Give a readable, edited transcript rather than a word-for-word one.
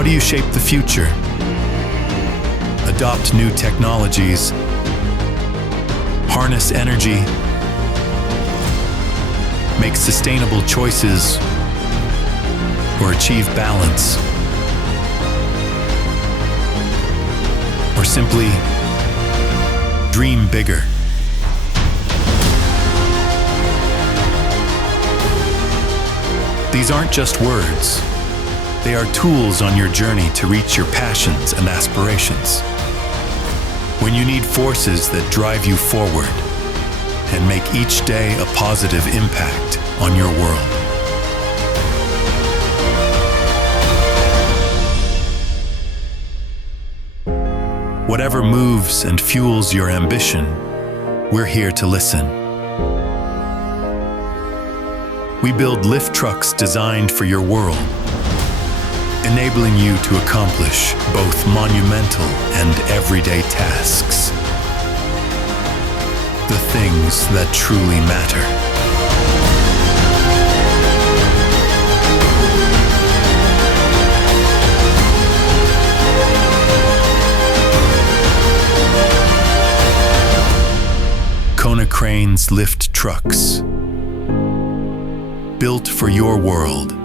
How do you shape the future? Adopt new technologies, harness energy, make sustainable choices, or achieve balance, or simply dream bigger. These aren't just words. They are tools on your journey to reach your passions and aspirations. When you need forces that drive you forward and make each day a positive impact on your world. Whatever moves and fuels your ambition, we're here to listen. We build lift trucks designed for your world, enabling you to accomplish both monumental and everyday tasks. The things that truly matter. Konecranes Lift Trucks. Built for your world.